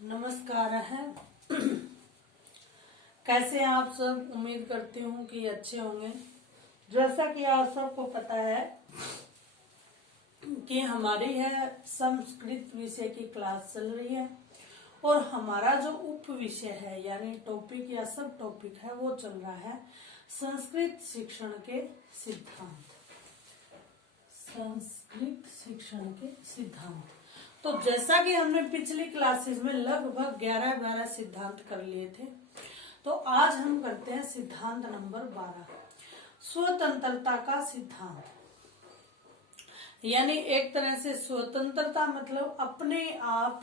नमस्कार है। कैसे हैं आप सब? उम्मीद करती हूँ कि अच्छे होंगे। जैसा कि आप सबको पता है कि हमारी है संस्कृत विषय की क्लास चल रही है और हमारा जो उप विषय है यानी टॉपिक या सब टॉपिक है वो चल रहा है संस्कृत शिक्षण के सिद्धांत। संस्कृत शिक्षण के सिद्धांत। तो जैसा कि हमने पिछली क्लासेस में लगभग 11 सिद्धांत कर लिए थे, तो आज हम करते हैं सिद्धांत नंबर 12, स्वतंत्रता का सिद्धांत। यानी एक तरह से स्वतंत्रता मतलब अपने आप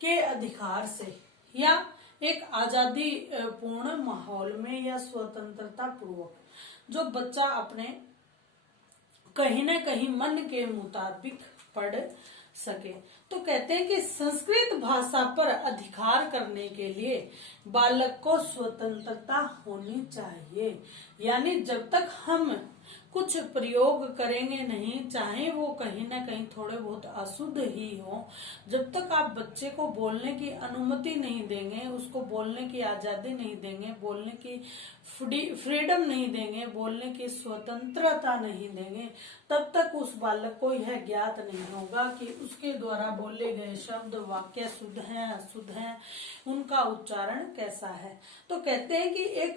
के अधिकार से या एक आजादी पूर्ण माहौल में या स्वतंत्रता पूर्वक जो बच्चा अपने कहीं ना कहीं मन के मुताबिक पढ़ सके। तो कहते हैं कि संस्कृत भाषा पर अधिकार करने के लिए बालक को स्वतंत्रता होनी चाहिए। यानी जब तक हम कुछ प्रयोग करेंगे नहीं, चाहे वो कहीं ना कहीं थोड़े बहुत अशुद्ध ही हो, जब तक आप बच्चे को बोलने की अनुमति नहीं देंगे, उसको बोलने की आजादी नहीं देंगे, बोलने की फ्रीडम नहीं देंगे, बोलने की स्वतंत्रता नहीं देंगे, तब तक उस बालक को यह ज्ञात नहीं होगा कि उसके द्वारा बोले गए शब्द वाक्य शुद्ध हैं अशुद्ध हैं, उनका उच्चारण कैसा है। तो कहते हैं कि एक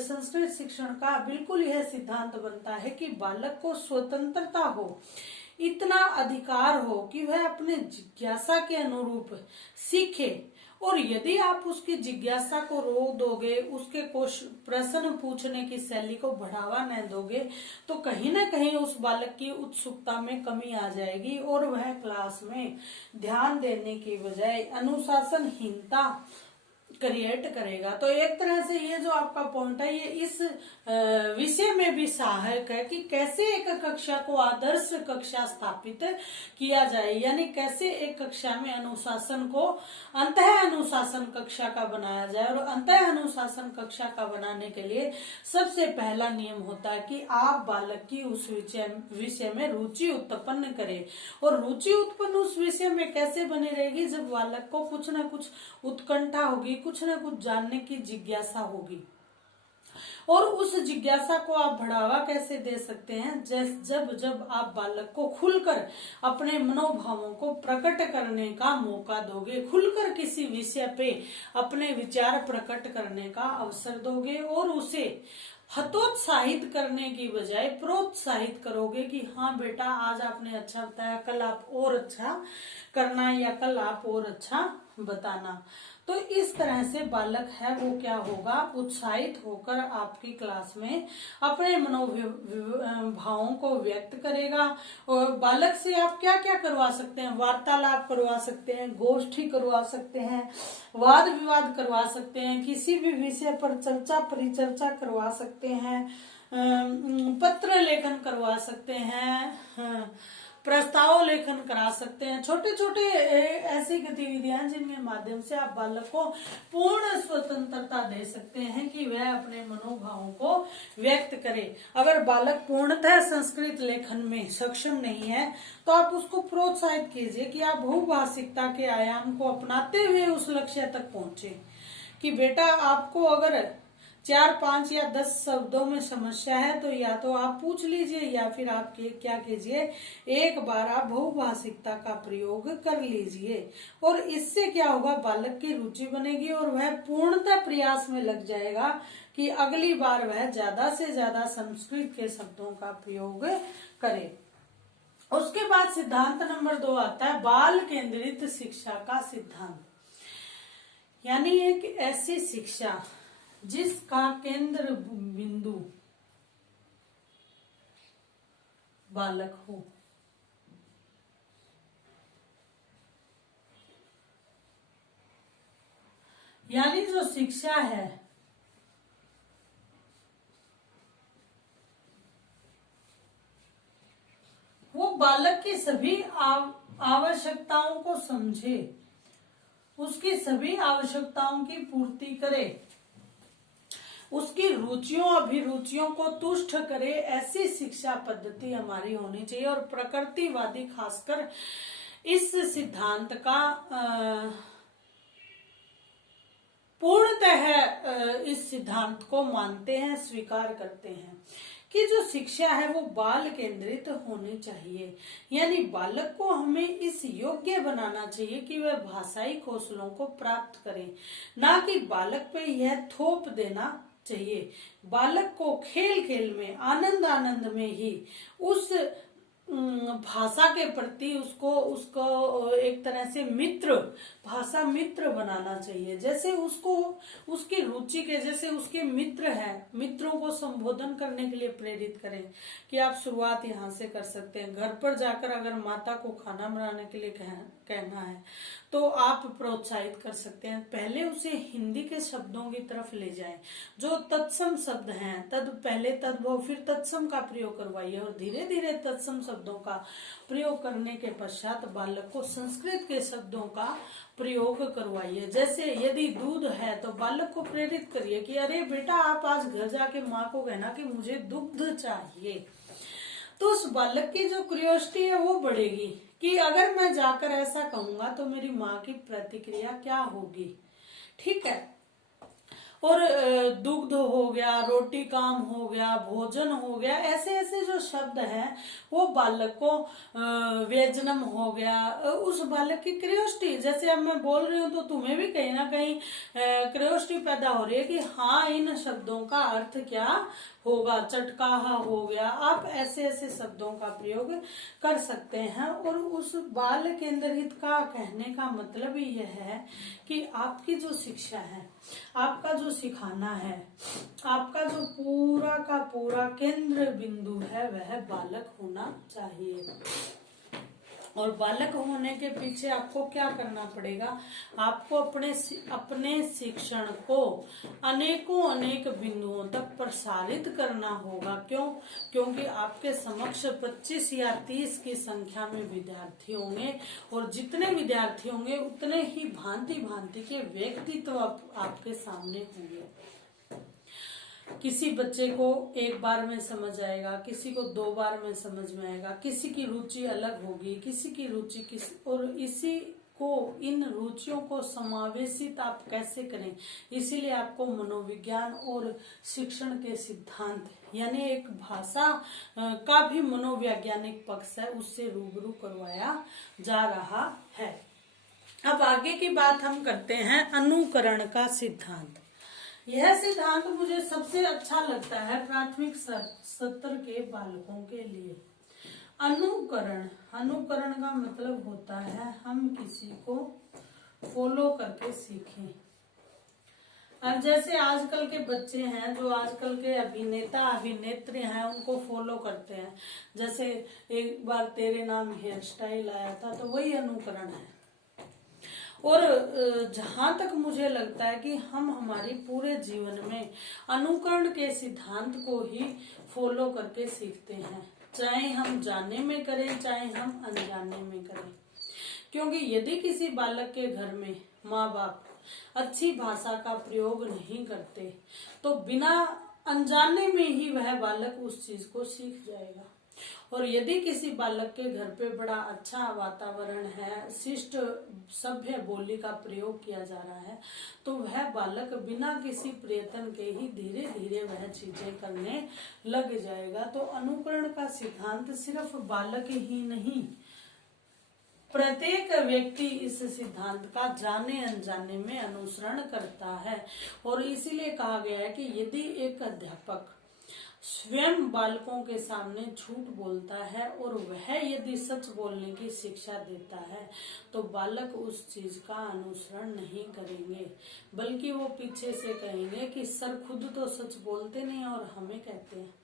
संस्कृत शिक्षण का बिल्कुल यह सिद्धांत बनता है कि बालक को स्वतंत्रता हो, इतना अधिकार हो कि वह अपने जिज्ञासा के अनुरूप सीखे। और यदि आप उसकी जिज्ञासा को रोक दोगे, उसके प्रश्न पूछने की शैली को बढ़ावा न दोगे, तो कहीं ना कहीं उस बालक की उत्सुकता में कमी आ जाएगी और वह क्लास में ध्यान देने की बजाय अनुशासनहीनता क्रिएट करेगा। तो एक तरह से ये जो आपका पॉइंट है ये इस विषय में भी सहायक है कि कैसे एक कक्षा को आदर्श कक्षा स्थापित किया जाए, यानी कैसे एक कक्षा में अनुशासन को अंतः अनुशासन कक्षा का बनाया जाए। और अंतः अनुशासन कक्षा का बनाने के लिए सबसे पहला नियम होता है कि आप बालक की उस विषय में रुचि उत्पन्न करें। और रुचि उत्पन्न उस विषय में कैसे बनी रहेगी? जब बालक को कुछ ना कुछ उत्कंठा होगी, कुछ ना कुछ जानने की जिज्ञासा होगी। और उस जिज्ञासा को आप बढ़ावा कैसे दे सकते हैं? जब आप बालक को खुलकर अपने मनोभावों को प्रकट करने का मौका दोगे, खुलकर किसी विषय पे अपने विचार प्रकट करने का अवसर दोगे और उसे हतोत्साहित करने की बजाय प्रोत्साहित करोगे कि हाँ बेटा आज आपने अच्छा बताया, कल आप और अच्छा करना या कल आप और अच्छा बताना। तो इस तरह से बालक है वो क्या होगा, उत्साहित होकर आपकी क्लास में अपने मनोभावों को व्यक्त करेगा। और बालक से आप क्या क्या करवा सकते हैं? वार्तालाप करवा सकते हैं, गोष्ठी करवा सकते हैं, वाद विवाद करवा सकते हैं, किसी भी विषय पर चर्चा परिचर्चा करवा सकते हैं, पत्र लेखन करवा सकते हैं, प्रस्ताव लेखन करा सकते हैं। छोटे छोटे ऐसी गतिविधियां जिनके माध्यम से आप बालक को पूर्ण स्वतंत्रता दे सकते हैं कि वह अपने मनोभावों को व्यक्त करे। अगर बालक पूर्णतः संस्कृत लेखन में सक्षम नहीं है तो आप उसको प्रोत्साहित कीजिए कि आप बहुभाषिकता के आयाम को अपनाते हुए उस लक्ष्य तक पहुंचे। कि बेटा आपको अगर 4, 5 या 10 शब्दों में समस्या है तो या तो आप पूछ लीजिए या फिर आप क्या कीजिए, एक बार आप बहुभाषिकता का प्रयोग कर लीजिए। और इससे क्या होगा, बालक की रुचि बनेगी और वह पूर्णतः प्रयास में लग जाएगा कि अगली बार वह ज्यादा से ज्यादा संस्कृत के शब्दों का प्रयोग करे। उसके बाद सिद्धांत नंबर 2 आता है बाल केंद्रित शिक्षा का सिद्धांत। यानी एक ऐसी शिक्षा जिसका केंद्र बिंदु बालक हो। यानी जो शिक्षा है वो बालक की सभी आवश्यकताओं को समझे, उसकी सभी आवश्यकताओं की पूर्ति करे, उसकी रुचियों अभिरुचियों को तुष्ट करे। ऐसी शिक्षा पद्धति हमारी होनी चाहिए। और प्रकृतिवादी खासकर इस सिद्धांत का पूर्णतः इस सिद्धांत को मानते हैं, स्वीकार करते हैं कि जो शिक्षा है वो बाल केंद्रित होनी चाहिए। यानी बालक को हमें इस योग्य बनाना चाहिए कि वह भाषाई कौशलों को प्राप्त करे, ना कि बालक पे यह थोप देना चाहिए। बालक को खेल खेल में, आनंद आनंद में ही उस भाषा के प्रति उसको एक तरह से मित्र, भाषा मित्र बनाना चाहिए। जैसे उसको उसकी रुचि के जैसे उसके मित्र हैं, मित्रों को संबोधन करने के लिए प्रेरित करें कि आप शुरुआत यहाँ से कर सकते हैं। घर पर जाकर अगर माता को खाना बनाने के लिए कहना है तो आप प्रोत्साहित कर सकते हैं। पहले उसे हिंदी के शब्दों की तरफ ले जाएं, जो तत्सम शब्द हैं, पहले तद्भव फिर तत्सम का प्रयोग करवाइए और धीरे धीरे तत्सम शब्दों का प्रयोग करने के पश्चात बालक को संस्कृत के शब्दों का प्रयोग करवाइए। जैसे यदि दूध है तो बालक को प्रेरित करिए कि अरे बेटा, आप आज घर जाके माँ को कहना कि मुझे दुग्ध चाहिए। तो उस बालक की जो क्यूरियोसिटी है वो बढ़ेगी कि अगर मैं जाकर ऐसा कहूंगा तो मेरी माँ की प्रतिक्रिया क्या होगी। ठीक है। और दुग्ध हो गया, रोटी काम हो गया, भोजन हो गया, ऐसे ऐसे जो शब्द हैं वो बालक को व्यंजनम हो गया, उस बालक की क्यूरियोसिटी, जैसे अब मैं बोल रही हूँ तो तुम्हें भी कहीं ना कहीं क्यूरियोसिटी पैदा हो रही है कि हाँ इन शब्दों का अर्थ क्या होगा। चटकाहा हो गया, आप ऐसे ऐसे शब्दों का प्रयोग कर सकते हैं। और उस बाल केंद्रित का कहने का मतलब ही यह है कि आपकी जो शिक्षा है, आपका जो सिखाना है, आपका जो पूरा का पूरा केंद्र बिंदु है वह बालक होना चाहिए। और बालक होने के पीछे आपको क्या करना पड़ेगा, आपको अपने शिक्षण को अनेक बिंदुओं तक प्रसारित करना होगा। क्योंकि आपके समक्ष 25 या 30 की संख्या में विद्यार्थी होंगे और जितने विद्यार्थी होंगे उतने ही भांति भांति के व्यक्तित्व आपके सामने होंगे। किसी बच्चे को एक बार में समझ आएगा, किसी को 2 बार में समझ में आएगा, किसी की रुचि अलग होगी, किसी की रुचि और इसी को, इन रुचियों को समावेशित आप कैसे करें, इसीलिए आपको मनोविज्ञान और शिक्षण के सिद्धांत यानी एक भाषा का भी मनोवैज्ञानिक पक्ष है उससे रूबरू करवाया जा रहा है। अब आगे की बात हम करते हैं अनुकरण का सिद्धांत। यह सिद्धांत मुझे सबसे अच्छा लगता है प्राथमिक स्तर के बालकों के लिए। अनुकरण का मतलब होता है हम किसी को फॉलो करके सीखें। अब जैसे आजकल के बच्चे हैं, जो आजकल के अभिनेता अभिनेत्री हैं, उनको फॉलो करते हैं। जैसे एक बार तेरे नाम हेयर स्टाइल आया था, तो वही अनुकरण है। और जहां तक मुझे लगता है कि हम हमारे पूरे जीवन में अनुकरण के सिद्धांत को ही फॉलो करके सीखते हैं, चाहे हम जानने में करें चाहे हम अनजाने में करें। क्योंकि यदि किसी बालक के घर में माँ बाप अच्छी भाषा का प्रयोग नहीं करते तो बिना अनजाने में ही वह बालक उस चीज को सीख जाएगा। और यदि किसी बालक के घर पे बड़ा अच्छा वातावरण है, शिष्ट सभ्य बोली का प्रयोग किया जा रहा है, तो वह बालक बिना किसी प्रयत्न के ही धीरे धीरे वह चीजें करने लग जाएगा। तो अनुकरण का सिद्धांत सिर्फ बालक ही नहीं, प्रत्येक व्यक्ति इस सिद्धांत का जाने अनजाने में अनुसरण करता है। और इसीलिए कहा गया है कि यदि एक अध्यापक स्वयं बालकों के सामने झूठ बोलता है और वह यदि सच बोलने की शिक्षा देता है तो बालक उस चीज का अनुसरण नहीं करेंगे, बल्कि वो पीछे से कहेंगे कि सर खुद तो सच बोलते नहीं और हमें कहते हैं।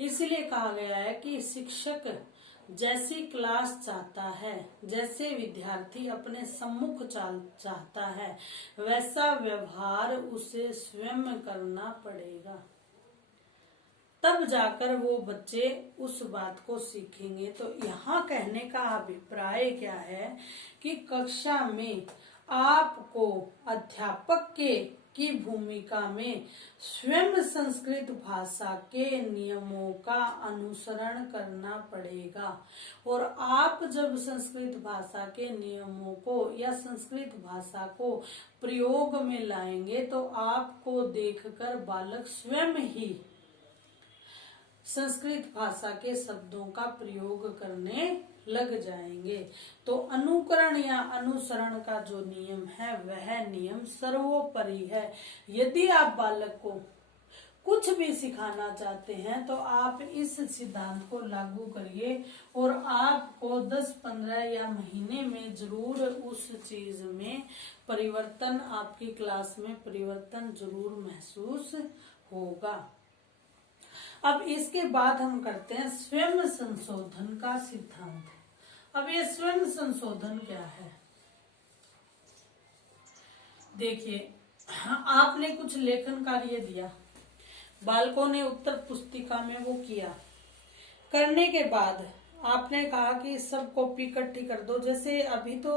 इसलिए कहा गया है कि शिक्षक जैसी क्लास चाहता है, जैसे विद्यार्थी अपने सम्मुख चाहता है, वैसा व्यवहार उसे स्वयं करना पड़ेगा, तब जाकर वो बच्चे उस बात को सीखेंगे। तो यहाँ कहने का अभिप्राय क्या है कि कक्षा में आपको अध्यापक के की भूमिका में स्वयं संस्कृत भाषा के नियमों का अनुसरण करना पड़ेगा। और आप जब संस्कृत भाषा के नियमों को या संस्कृत भाषा को प्रयोग में लाएंगे तो आपको देखकर बालक स्वयं ही संस्कृत भाषा के शब्दों का प्रयोग करने लग जाएंगे। तो अनुकरण या अनुसरण का जो नियम है वह नियम सर्वोपरि है। यदि आप बालक को कुछ भी सिखाना चाहते हैं तो आप इस सिद्धांत को लागू करिए और आपको 10-15 या महीने में जरूर उस चीज में परिवर्तन, आपकी क्लास में परिवर्तन जरूर महसूस होगा। अब इसके बाद हम करते हैं स्वयं संशोधन का सिद्धांत। अब ये स्वयं संशोधन क्या है? देखिए, आपने कुछ लेखन कार्य दिया, बालकों ने उत्तर पुस्तिका में वो किया, करने के बाद आपने कहा कि सब कॉपी इकट्ठी कर दो। जैसे अभी तो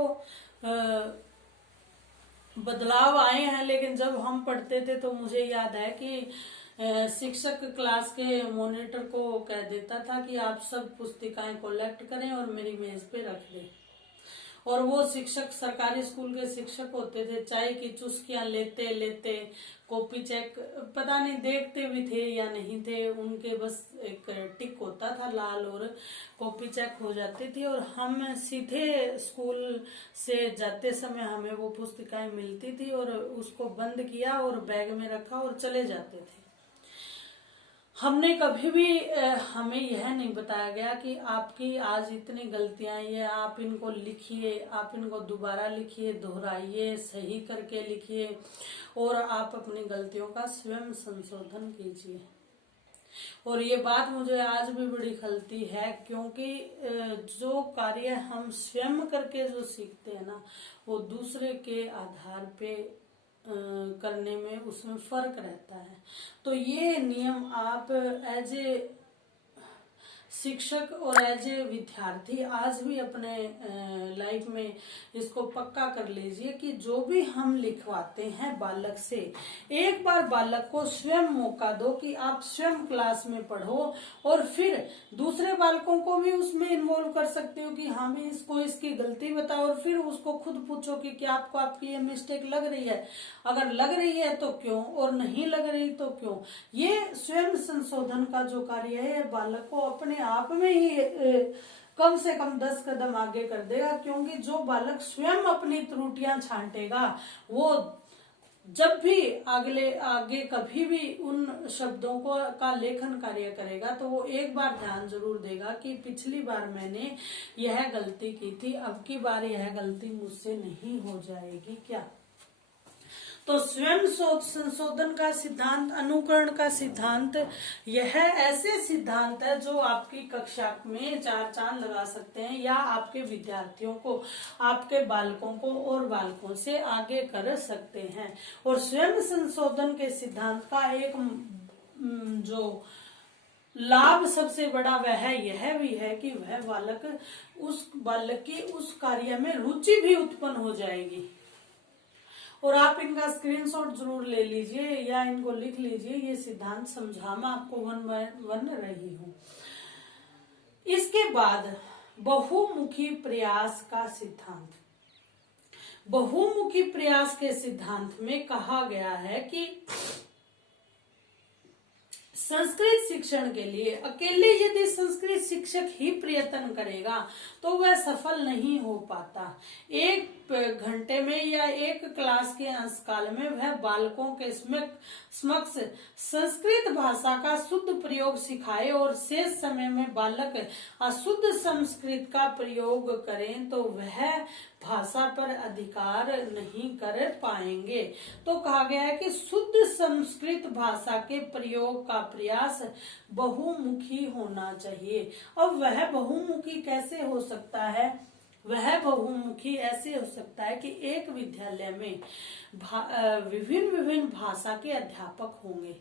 बदलाव आए हैं, लेकिन जब हम पढ़ते थे तो मुझे याद है कि शिक्षक क्लास के मॉनिटर को कह देता था कि आप सब पुस्तिकाएं कलेक्ट करें और मेरी मेज पे रख दें। और वो शिक्षक सरकारी स्कूल के शिक्षक होते थे, चाय की चुस्कियां लेते लेते कॉपी चेक, पता नहीं देखते भी थे या नहीं थे, उनके बस एक टिक होता था लाल और कॉपी चेक हो जाती थी और हम सीधे स्कूल से जाते समय हमें वो पुस्तिकाएं मिलती थी और उसको बंद किया और बैग में रखा और चले जाते थे। हमने कभी भी हमें यह नहीं बताया गया कि आपकी आज इतनी गलतियां ये, आप इनको लिखिए, आप इनको दोबारा लिखिए, दोहराइए, सही करके लिखिए और आप अपनी गलतियों का स्वयं संशोधन कीजिए। और ये बात मुझे आज भी बड़ी खलती है, क्योंकि जो कार्य हम स्वयं करके जो सीखते हैं ना, वो दूसरे के आधार पे करने में उसमें फर्क रहता है। तो ये नियम आप एज ए शिक्षक और एज ए विद्यार्थी आज भी अपने लाइफ में इसको पक्का कर लीजिए कि जो भी हम लिखवाते हैं बालक से, एक बार बालक को स्वयं मौका दो कि आप स्वयं क्लास में पढ़ो और फिर दूसरे बालकों को भी उसमें इन्वॉल्व कर सकते हो कि हाँ भी इसको इसकी गलती बताओ और फिर उसको खुद पूछो कि क्या आपको आपकी ये मिस्टेक लग रही है, अगर लग रही है तो क्यों और नहीं लग रही तो क्यों। ये स्वयं संशोधन का जो कार्य है बालक को अपने आप में ही कम से कम 10 कदम आगे कर देगा, क्योंकि जो बालक स्वयं अपनी त्रुटियां छांटेगा वो जब भी आगे कभी भी उन शब्दों का लेखन कार्य करेगा तो वो एक बार ध्यान जरूर देगा कि पिछली बार मैंने यह गलती की थी, अब की बार यह गलती मुझसे नहीं हो जाएगी क्या। तो स्वयं संशोधन का सिद्धांत, अनुकरण का सिद्धांत, यह ऐसे सिद्धांत है जो आपकी कक्षा में 4 चांद लगा सकते हैं या आपके विद्यार्थियों को, आपके बालकों को और बालकों से आगे कर सकते हैं। और स्वयं संशोधन के सिद्धांत का एक जो लाभ सबसे बड़ा वह यह भी है कि वह बालक की उस कार्य में रुचि भी उत्पन्न हो जाएगी। और आप इनका स्क्रीनशॉट जरूर ले लीजिए या इनको लिख लीजिए, ये सिद्धांत समझा मैं आपको 1 by 1 रही हूं। इसके बाद बहुमुखी प्रयास का सिद्धांत। बहुमुखी प्रयास के सिद्धांत में कहा गया है कि संस्कृत शिक्षण के लिए अकेले यदि संस्कृत शिक्षक ही प्रयत्न करेगा तो वह सफल नहीं हो पाता। 1 घंटे में या 1 क्लास के अंशकाल में वह बालकों के समक्ष संस्कृत भाषा का शुद्ध प्रयोग सिखाए और शेष समय में बालक अशुद्ध संस्कृत का प्रयोग करें तो वह भाषा पर अधिकार नहीं कर पाएंगे। तो कहा गया है कि शुद्ध संस्कृत भाषा के प्रयोग का प्रयास बहुमुखी होना चाहिए। अब वह बहुमुखी कैसे हो सकता है? वह बहुमुखी ऐसे हो सकता है कि एक विद्यालय में विभिन्न भाषा के अध्यापक होंगे,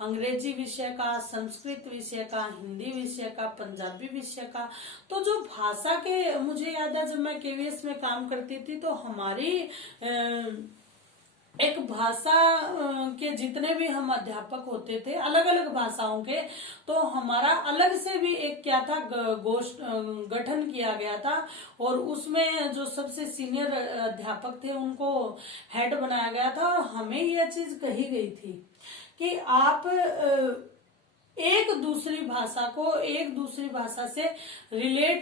अंग्रेजी विषय का, संस्कृत विषय का, हिंदी विषय का, पंजाबी विषय का। तो जो भाषा के, मुझे याद है जब मैं केवीएस में काम करती थी तो हमारी एक भाषा के जितने भी हम अध्यापक होते थे अलग अलग भाषाओं के, तो हमारा अलग से भी एक क्या था गोष्ठ गठन किया गया था, और उसमें जो सबसे सीनियर अध्यापक थे उनको हेड बनाया गया था, और हमें यह चीज कही गई थी कि आप एक दूसरी भाषा को एक दूसरी भाषा से रिलेट